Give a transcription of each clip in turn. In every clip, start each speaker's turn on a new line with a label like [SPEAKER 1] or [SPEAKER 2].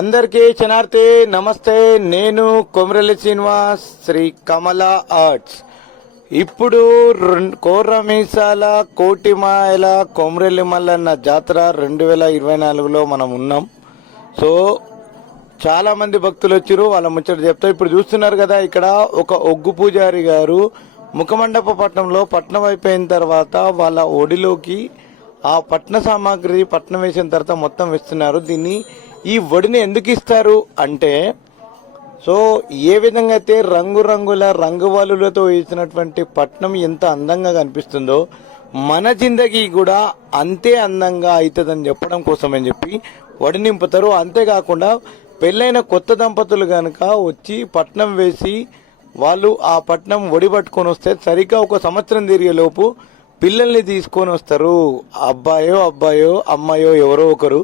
[SPEAKER 1] అందరికీ చనార్తి నమస్తే నేను కొమరలి శ్రీనివాస్ శ్రీ కమల ఆర్ట్స్. ఇప్పుడు కోర్రమీసాల కోటిమాయల కొమరెల్లి మల్లన్న జాతర రెండు వేల ఇరవై నాలుగులో మనం ఉన్నాం. సో చాలా మంది భక్తులు వచ్చారు వాళ్ళ ముచ్చట చెప్తా. ఇప్పుడు చూస్తున్నారు కదా ఇక్కడ ఒక ఒగ్గు పూజారి గారు ముఖమండప పట్నంలో పట్నం అయిపోయిన తర్వాత వాళ్ళ ఒడిలోకి ఆ పట్న సామాగ్రి పట్నం వేసిన తర్వాత మొత్తం వేస్తున్నారు. దీన్ని ఈ వడిని ఎందుకు ఇస్తారు అంటే సో ఏ విధంగా అయితే రంగురంగుల రంగువాలులతో వేసినటువంటి పట్నం ఎంత అందంగా కనిపిస్తుందో మన జిందగీ కూడా అంతే అందంగా అవుతుందని చెప్పడం కోసమని చెప్పి వడి నింపుతారు. అంతేకాకుండా పెళ్ళైన కొత్త దంపతులు కనుక వచ్చి పట్నం వేసి వాళ్ళు ఆ పట్నం ఒడి పట్టుకొని వస్తే సరిగ్గా ఒక సంవత్సరం తిరిగేలోపు పిల్లల్ని తీసుకొని వస్తారు. అబ్బాయో అబ్బాయో అమ్మాయో ఎవరో ఒకరు.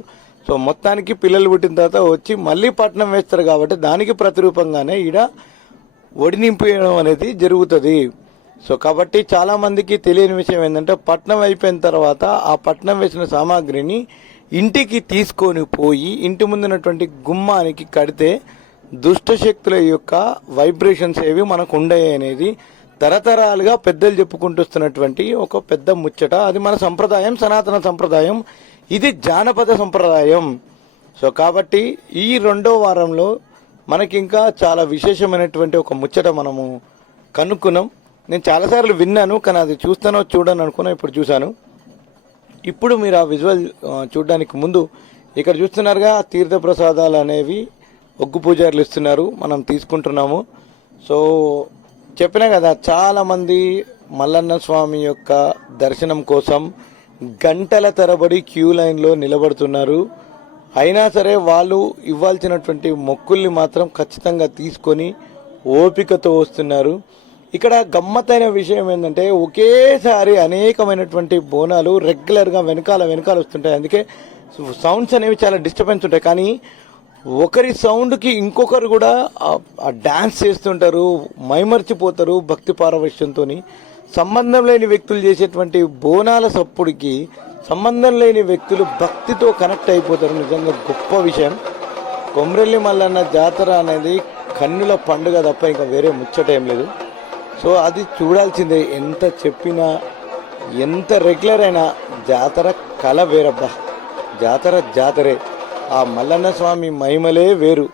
[SPEAKER 1] సో మొత్తానికి పిల్లలు పుట్టిన తర్వాత వచ్చి మళ్ళీ పట్నం వేస్తారు కాబట్టి దానికి ప్రతిరూపంగానే ఈడ ఒడి నింపేయడం అనేది జరుగుతుంది. సో కాబట్టి చాలామందికి తెలియని విషయం ఏంటంటే పట్నం అయిపోయిన తర్వాత ఆ పట్నం వేసిన సామాగ్రిని ఇంటికి తీసుకొని పోయి ఇంటి ముందున్నటువంటి గుమ్మానికి కడితే దుష్ట శక్తుల యొక్క వైబ్రేషన్స్ ఏవి మనకు ఉండయి అనేది తరతరాలుగా పెద్దలు చెప్పుకుంటుస్తున్నటువంటి ఒక పెద్ద ముచ్చట. అది మన సంప్రదాయం సనాతన సంప్రదాయం. ఇది జానపద సంప్రదాయం. సో కాబట్టి ఈ రెండో వారంలో మనకి ఇంకా చాలా విశేషమైనటువంటి ఒక ముచ్చట మనము కనుక్కున్నాం. నేను చాలాసార్లు విన్నాను కానీ అది చూస్తానో చూడను అనుకున్నా ఇప్పుడు చూశాను. ఇప్పుడు మీరు ఆ విజువల్ చూడడానికి ముందు ఇక్కడ చూస్తున్నారుగా తీర్థ ప్రసాదాలు అనేవి ఒగ్గు పూజారులు ఇస్తున్నారు మనం తీసుకుంటున్నాము. సో చెప్పినా కదా చాలామంది మల్లన్న స్వామి యొక్క దర్శనం కోసం గంటల తరబడి క్యూ లైన్లో నిలబడుతున్నారు. అయినా సరే వాళ్ళు ఇవ్వాల్సినటువంటి మొక్కుల్ని మాత్రం ఖచ్చితంగా తీసుకొని ఓపికతో వస్తున్నారు. ఇక్కడ గమ్మత్తైన విషయం ఏంటంటే ఒకేసారి అనేకమైనటువంటి బోనాలు రెగ్యులర్గా వెనకాల వెనకాల వస్తుంటాయి. అందుకే సౌండ్స్ అనేవి చాలా డిస్టర్బెన్స్ ఉంటాయి. కానీ ఒకరి సౌండ్కి ఇంకొకరు కూడా డ్యాన్స్ డాన్స్ చేస్తుంటారు మైమర్చిపోతారు భక్తి పారవశ్యంతో సంబంధం లేని వ్యక్తులు చేసేటువంటి బోనాల సప్పుడికి సంబంధం లేని వ్యక్తులు భక్తితో కనెక్ట్ అయిపోతారు. నిజంగా గొప్ప విషయం. కొమరెల్లి మల్లన్న జాతర అనేది కన్నుల పండుగ తప్ప ఇంకా వేరే ముచ్చట ఏం లేదు. సో అది చూడాల్సిందే. ఎంత చెప్పినా ఎంత రెగ్యులర్ అయినా జాతర కళ వేరబ్బా. జాతర జాతరే. ఆ మల్లన్న స్వామి మహిమలే వేరు.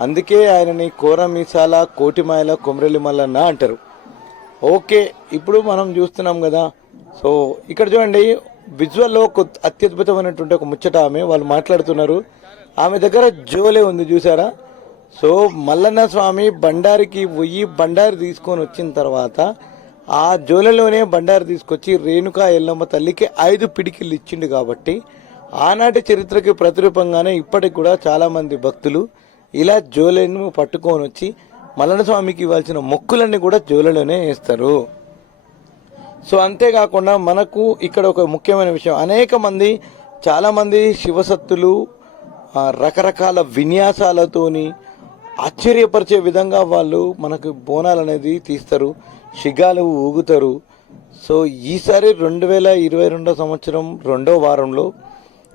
[SPEAKER 1] అందుకే ఆయనని కోరమీసాల కోటిమాయల కొమరెల్లి మల్లన్న అంటారు. ఓకే ఇప్పుడు మనం చూస్తున్నాం కదా. సో ఇక్కడ చూడండి విజువల్లో ఒక అత్యద్భుతమైనటువంటి ఒక ముచ్చట ఆమె వాళ్ళు మాట్లాడుతున్నారు. ఆమె దగ్గర జోలే ఉంది చూసారా సో మల్లన్న స్వామి బండారికి పోయి బండారి తీసుకొని వచ్చిన తర్వాత ఆ జోలలోనే బండారి తీసుకొచ్చి రేణుకా ఎల్లమ్మ తల్లికి ఐదు పిడికిళ్ళు ఇచ్చిండు కాబట్టి ఆనాటి చరిత్రకి ప్రతిరూపంగానే ఇప్పటికి కూడా చాలామంది భక్తులు ఇలా జోలెను పట్టుకొని వచ్చి మల్లన్న స్వామికి ఇవ్వాల్సిన మొక్కులన్నీ కూడా జోలలోనే వేస్తారు. సో అంతేకాకుండా మనకు ఇక్కడ ఒక ముఖ్యమైన విషయం. అనేక మంది చాలామంది శివసత్తులు రకరకాల విన్యాసాలతోని ఆశ్చర్యపరిచే విధంగా వాళ్ళు మనకు బోనాలు అనేది తీస్తారు షిగాలు ఊగుతారు. సో ఈసారి రెండు వేల ఇరవై రెండో సంవత్సరం రెండో వారంలో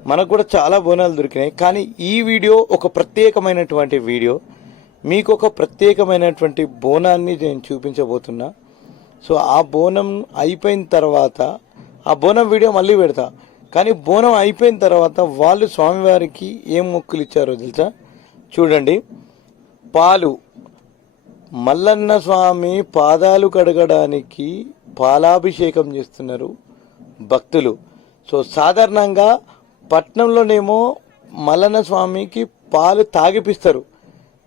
[SPEAKER 1] మనకు కూడా చాలా బోనాలు దొరికినాయి. కానీ ఈ వీడియో ఒక ప్రత్యేకమైనటువంటి వీడియో. మీకు ఒక ప్రత్యేకమైనటువంటి బోనాన్ని నేను చూపించబోతున్నా. సో ఆ బోనం అయిపోయిన తర్వాత ఆ బోనం వీడియో మళ్ళీ పెడతా. కానీ బోనం అయిపోయిన తర్వాత వాళ్ళు స్వామివారికి ఏం మొక్కులు ఇచ్చారో తెలుసా? చూడండి. పాలు. మల్లన్న స్వామి పాదాలు కడగడానికి పాలాభిషేకం చేస్తున్నారు భక్తులు. సో సాధారణంగా పట్నంలోనేమో మల్లన్న స్వామికి పాలు తాగిపిస్తారు.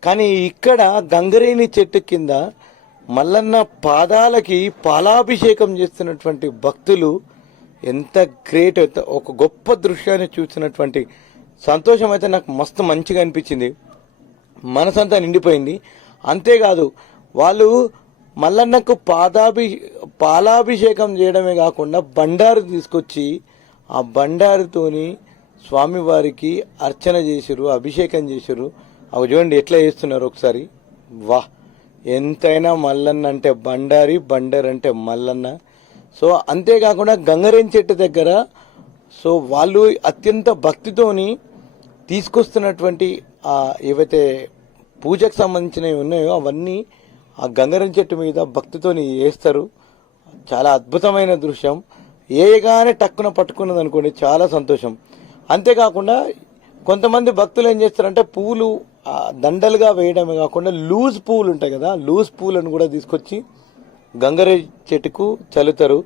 [SPEAKER 1] కానీ ఇక్కడ గంగరేణి చెట్టు కింద మల్లన్న పాదాలకి పాలాభిషేకం చేస్తున్నటువంటి భక్తులు ఎంత గ్రేట్ ఒక గొప్ప దృశ్యాన్ని చూసినటువంటి సంతోషం అయితే నాకు మస్తు మంచిగా అనిపించింది. మనసంతా నిండిపోయింది. అంతేకాదు వాళ్ళు మల్లన్నకు పాదాభి పాలాభిషేకం చేయడమే కాకుండా బండారు తీసుకొచ్చి ఆ బండారుతోని స్వామివారికి అర్చన చేసిరు అభిషేకం చేసిరు అవి చూడండి ఎట్లా చేస్తున్నారు ఒకసారి. వా ఎంతైనా మల్లన్న అంటే బండారి బండర్ అంటే మల్లన్న. సో అంతేకాకుండా గంగరేం చెట్టు దగ్గర సో వాళ్ళు అత్యంత భక్తితోని తీసుకొస్తున్నటువంటి ఏవైతే పూజకు సంబంధించినవి ఉన్నాయో అవన్నీ ఆ గంగరం చెట్టు మీద భక్తితోని వేస్తారు. చాలా అద్భుతమైన దృశ్యం. ఏగానే టక్కున పట్టుకున్నది అనుకోండి చాలా సంతోషం. అంతేకాకుండా కొంతమంది భక్తులు ఏం చేస్తారంటే పూలు దండలుగా వేయడమే కాకుండా లూజ్ పూలు ఉంటాయి కదా లూజ్ పూలను కూడా తీసుకొచ్చి గంగరే చెట్టుకు చల్లుతారు.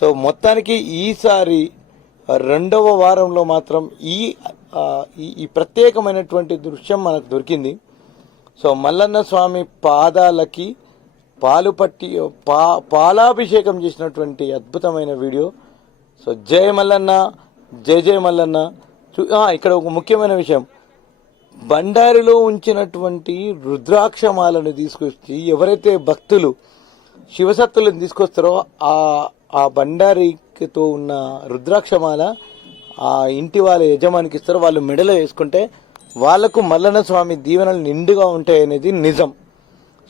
[SPEAKER 1] సో మొత్తానికి ఈసారి రెండవ వారంలో మాత్రం ఈ ఈ- ప్రత్యేకమైనటువంటి దృశ్యం మనకు దొరికింది. సో మల్లన్న స్వామి పాదాలకి పాలు పట్టి పా పాలాభిషేకం చేసినటువంటి అద్భుతమైన వీడియో. సో జయ మల్లన్న జయ జయ మల్లన్న. చూ- ఇక్కడ ఒక ముఖ్యమైన విషయం. బండారిలో ఉంచినటువంటి రుద్రాక్షమాలను తీసుకొచ్చి ఎవరైతే భక్తులు శివసత్తులను తీసుకొస్తారో ఆ ఆ బండారితో ఉన్న రుద్రాక్షమాల ఆ ఇంటి వాళ్ళ యజమానికి ఇస్తారో వాళ్ళు మెడలో వేసుకుంటే వాళ్ళకు మల్లన్న స్వామి దీవెనలు నిండుగా ఉంటాయనేది నిజం.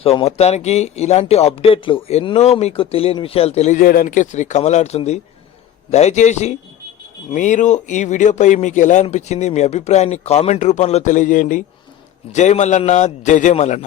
[SPEAKER 1] సో మొత్తానికి ఇలాంటి అప్డేట్లు ఎన్నో మీకు తెలియని విషయాలు తెలియజేయడానికే శ్రీ కమలాడుతుంది దయచేసి మీరు ఈ వీడియోపై మీకు ఎలా అనిపించింది మీ అభిప్రాయాన్ని కామెంట్ రూపంలో తెలియజేయండి. జై మల్లన్న జై జై మల్లన్న.